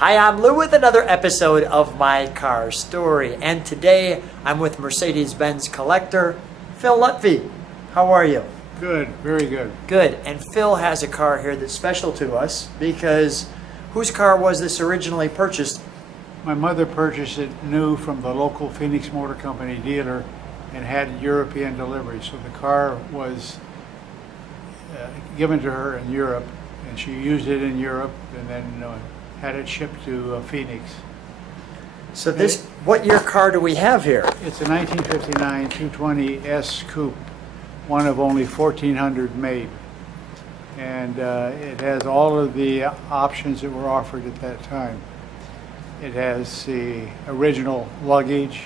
Hi, I'm Lou with another episode of My Car Story, and today I'm with Mercedes-Benz collector Phil Lutfy. How are you? Good, very good. Good, and Phil has a car here that's special to us because whose car was this originally purchased? My mother purchased it new from the local Phoenix Motor Company dealer and had European delivery. So the car was given to her in Europe, and she used it in Europe and then had it shipped to Phoenix. So this, what year car do we have here? It's a 1959 220S Coupe, one of only 1,400 made. And it has all of the options that were offered at that time. It has the original luggage,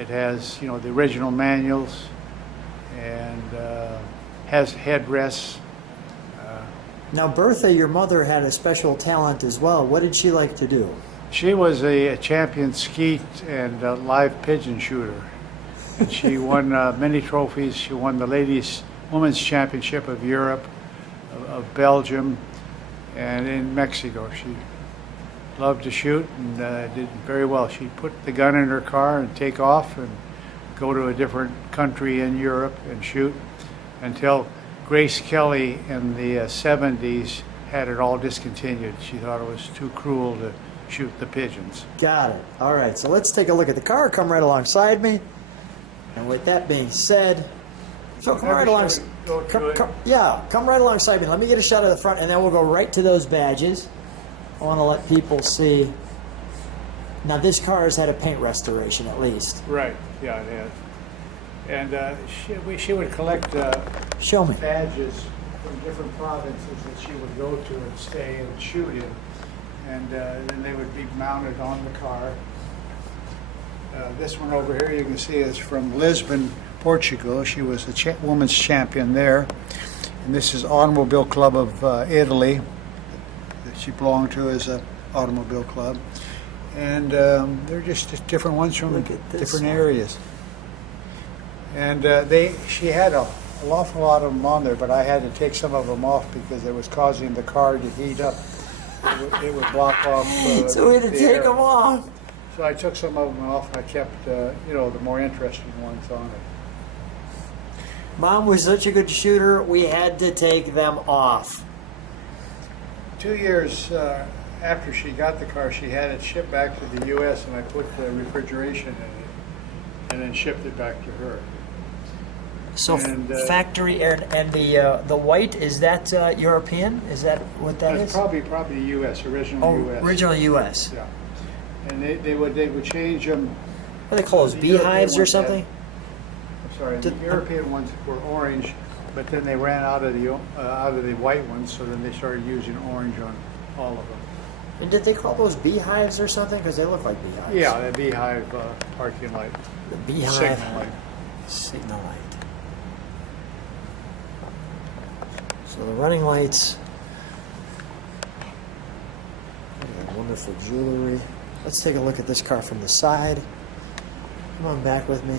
it has, the original manuals, and has headrests. Now, Bertha, your mother had a special talent as well. What did she like to do? She was a champion skeet and live pigeon shooter. And she won many trophies. She won the women's championship of Europe, of Belgium, and in Mexico. She loved to shoot and did very well. She'd put the gun in her car and take off and go to a different country in Europe and shoot until Grace Kelly in the 70s had it all discontinued. She thought it was too cruel to shoot the pigeons. Got it. All right, so let's take a look at the car. Come right alongside me. And with that being said, Phil, come right alongside. Come right alongside me. Let me get a shot of the front, and then we'll go right to those badges. I want to let people see. Now, this car has had a paint restoration, at least. Right. Yeah, it has. And she would collect Show me. badges from different provinces that she would go to and stay and shoot in. And then they would be mounted on the car. This one over here you can see is from Lisbon, Portugal. She was a women's champion there. And this is Automobile Club of Italy that she belonged to as an automobile club. And they're just different ones from different areas. And she had an awful lot of them on there, but I had to take some of them off because it was causing the car to heat up. It would block off. So we had to take air. them off. So I took some of them off, and I kept, the more interesting ones on it. Mom was such a good shooter, we had to take them off. 2 years after she got the car, she had it shipped back to the U.S., and I put the refrigeration in it, and then shipped it back to her. So factory air, and the white, is that European? Is that what that is? Probably U.S. Original U.S. Original U.S. Yeah, and they would change them. What do they call those, beehives or something? I'm sorry, the European ones were orange, but then they ran out of the white ones, so then they started using orange on all of them. And did they call those beehives or something? Because they look like beehives. Yeah, the beehive parking light. The beehive signal light. Signal light. So the running lights. Look at that wonderful jewelry. Let's take a look at this car from the side. Come on back with me.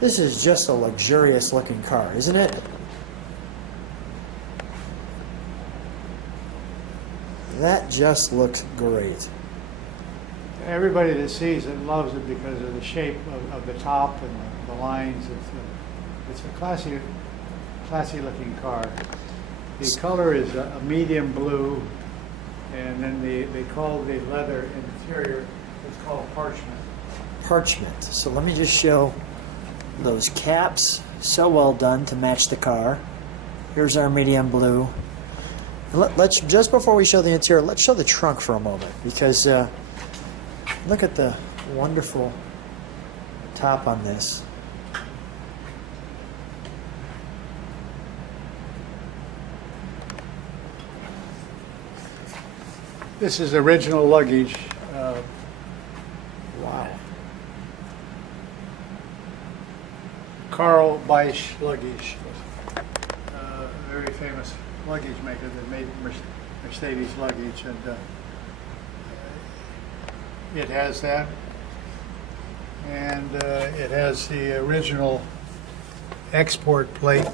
This is just a luxurious looking car, isn't it? That just looks great. Everybody that sees it loves it because of the shape of the top and the lines. It's a classy looking car. The color is a medium blue, and then they call the leather interior, it's called parchment. Parchment. So let me just show those caps, so well done to match the car. Here's our medium blue. Let's, just before we show the interior, let's show the trunk for a moment, because look at the wonderful top on this. This is original luggage. Wow. Carl Beisch luggage, very famous luggage maker that made Mercedes luggage, and it has that, and it has the original export plate.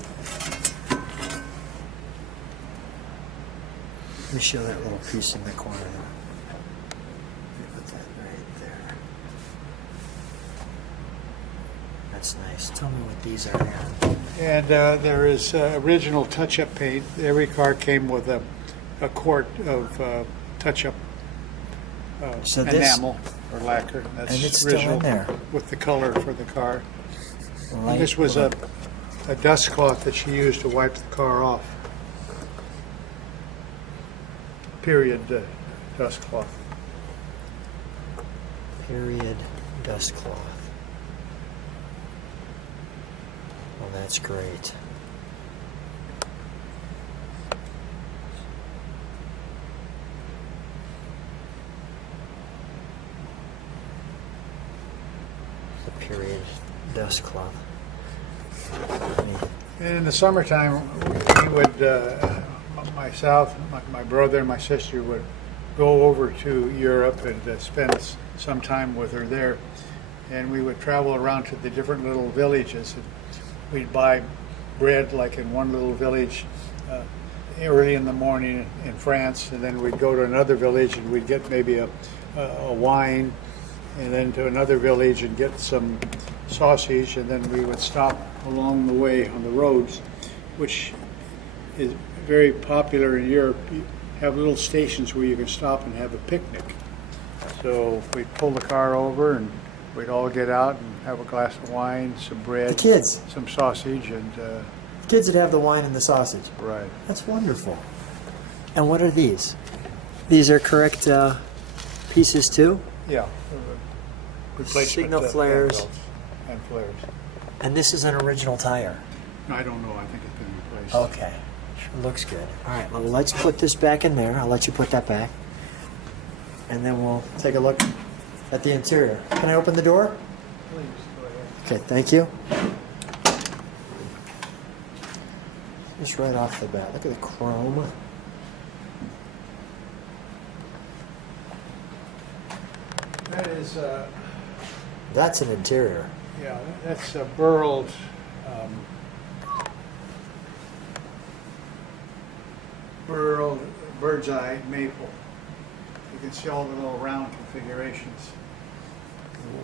Let me show that little piece in the corner there. That's nice. Tell me what these are here. And there is original touch-up paint. Every car came with a quart of touch-up So this- enamel or lacquer. That's And it's still original in there. with the color for the car. And Light this was blue. a dust cloth that she used to wipe the car off. Period dust cloth. Period dust cloth. Well, that's great. The period dust cloth. And in the summertime, we would, myself, my brother, and my sister would go over to Europe and spend some time with her there. And we would travel around to the different little villages. And we'd buy bread, like in one little village, early in the morning in France, and then we'd go to another village and we'd get maybe a wine, and then to another village and get some sausage, and then we would stop along the way on the roads, which is very popular in Europe. You have little stations where you can stop and have a picnic. So we'd pull the car over and we'd all get out and have a glass of wine, some bread, The kids. some sausage, and Kids that have the wine and the sausage. right. That's wonderful. And what are these? These are correct pieces too? Yeah. Replacement Signal fan flares. belts and flares. And this is an original tire. I don't know. I think it's been replaced. Okay. Sure looks good. All right, well, let's put this back in there. I'll let you put that back. And then we'll take a look at the interior. Can I open the door? Please go ahead. Okay, thank you. Just right off the bat. Look at the chrome. That is, That's an interior. yeah, that's a burled bird's eye maple. You can see all the little round configurations.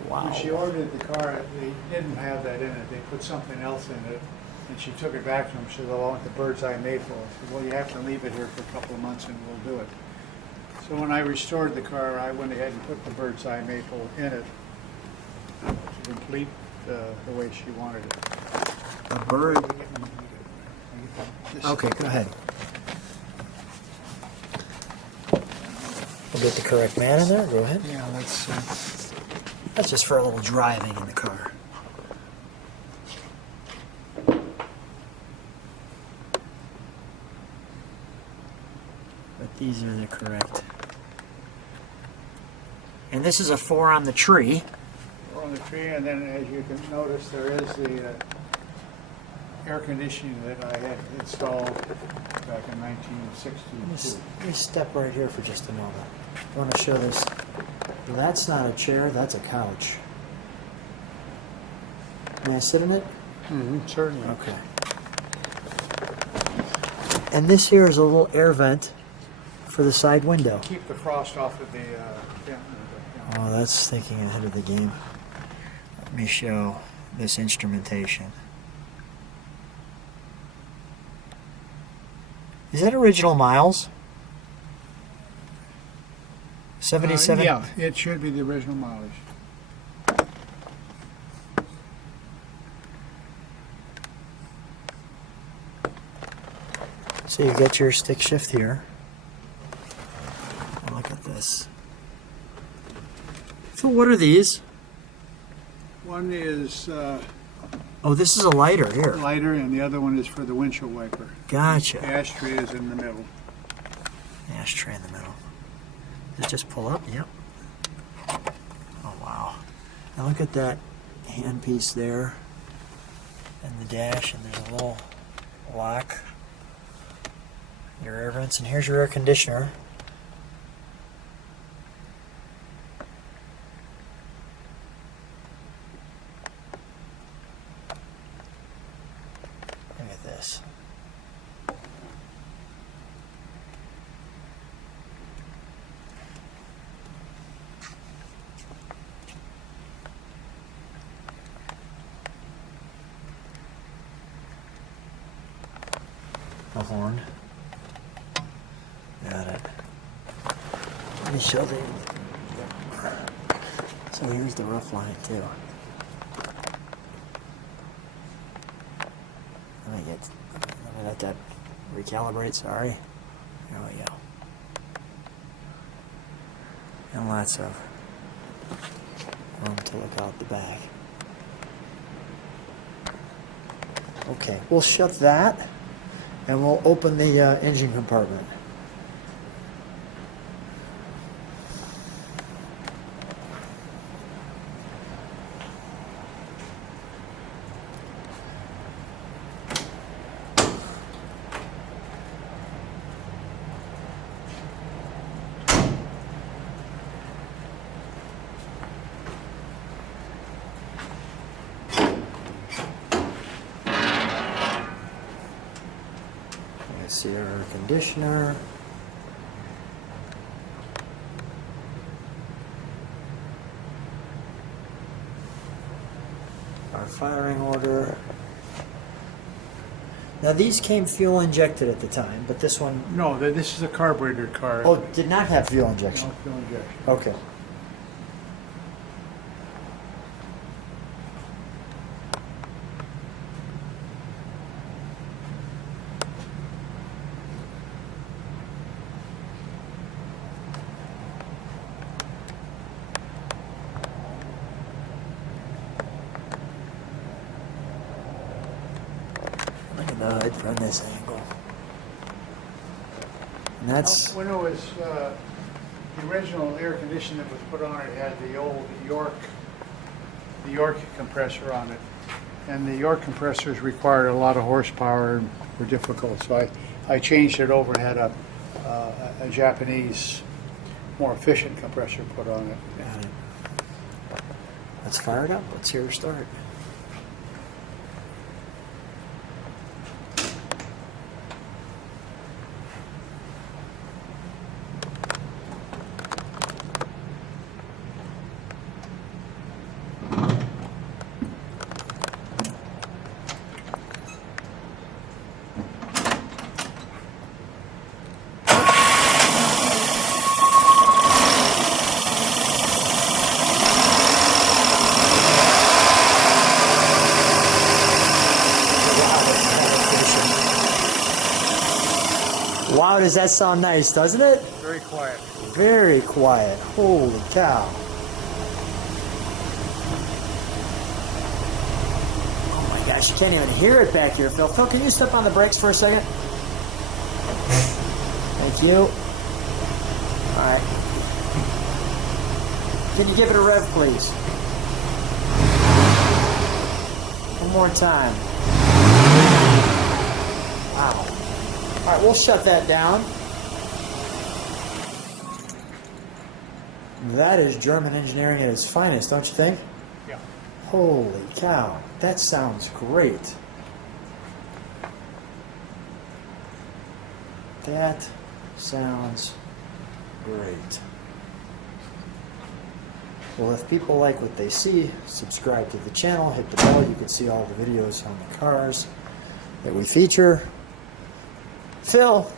Wow. When she ordered the car, they didn't have that in it. They put something else in it, and she took it back to them. She said, "Oh, I want the bird's eye maple." I said, "Well, you have to leave it here for a couple of months, and we'll do it." So when I restored the car, I went ahead and put the bird's eye maple in it to complete the way she wanted it. A bird. Okay, go ahead. We'll get the correct man in there. Go ahead. Yeah, That's just for a little driving in the car. But these are the correct. And this is a 4 on the tree. we're on the tree, and then as you can notice, there is the air conditioning that I had installed back in 1962. Let me step right here for just a moment. I want to show this. That's not a chair, that's a couch. May I sit in it? Certainly. Okay. And this here is a little air vent for the side window. Keep the frost off of the Oh, that's thinking ahead of the game. Let me show this instrumentation. Is that original miles? 77? Yeah, it should be the original mileage. So you get your stick shift here. Oh, look at this. So what are these? One is Oh, this is a lighter here. lighter, and the other one is for the windshield wiper. The Gotcha. ashtray is in the middle. Ashtray in the middle. Does it just pull up? Yep. Oh, wow. Now look at that handpiece there. And the dash, and there's a little lock. Your air vents, and here's your air conditioner. Look at this. the horn. Got it. Let me show the. So here's the rough line too. Let me let that recalibrate. Sorry. There we go. And lots of room to look out the back. Okay, we'll shut that and we'll open the engine compartment. See our air conditioner. Our firing order. Now these came fuel injected at the time, but this one, No, this is a carburetor car. oh, did not have fuel injection. No fuel injection. Okay. Look at the hood from this angle. And that's, When it was, the original air conditioner that was put on it had the old York compressor on it. And the York compressors required a lot of horsepower and were difficult, so I changed it over and had a Japanese, more efficient compressor put on it. got it. Let's fire it up. Let's hear her start. Wow, does that sound nice, doesn't it? Very quiet. Very quiet. Holy cow. Oh my gosh, you can't even hear it back here, Phil. Phil, can you step on the brakes for a second? Thank you. All right. Can you give it a rev, please? One more time. Wow. All right, we'll shut that down. That is German engineering at its finest, don't you think? Yeah. Holy cow, that sounds great. That sounds great. Well, if people like what they see, subscribe to the channel, hit the bell. You can see all the videos on the cars that we feature. Phil,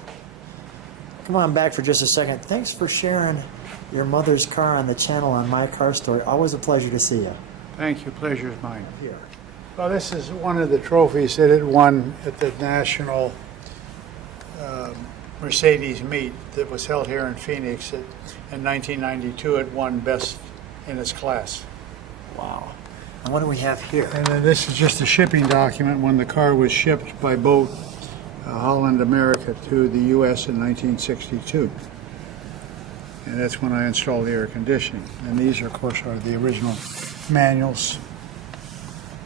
come on back for just a second. Thanks for sharing your mother's car on the channel on My Car Story. Always a pleasure to see you. Thank you. Pleasure is mine. Here. Well, this is one of the trophies that it won at the National Mercedes meet that was held here in Phoenix. In 1992, it won best in its class. Wow. And what do we have here? And then this is just a shipping document when the car was shipped by boat, Holland, America, to the U.S. in 1962. And that's when I installed the air conditioning. And these, of course, are the original manuals.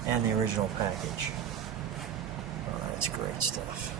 And the original package. Oh, that's great stuff.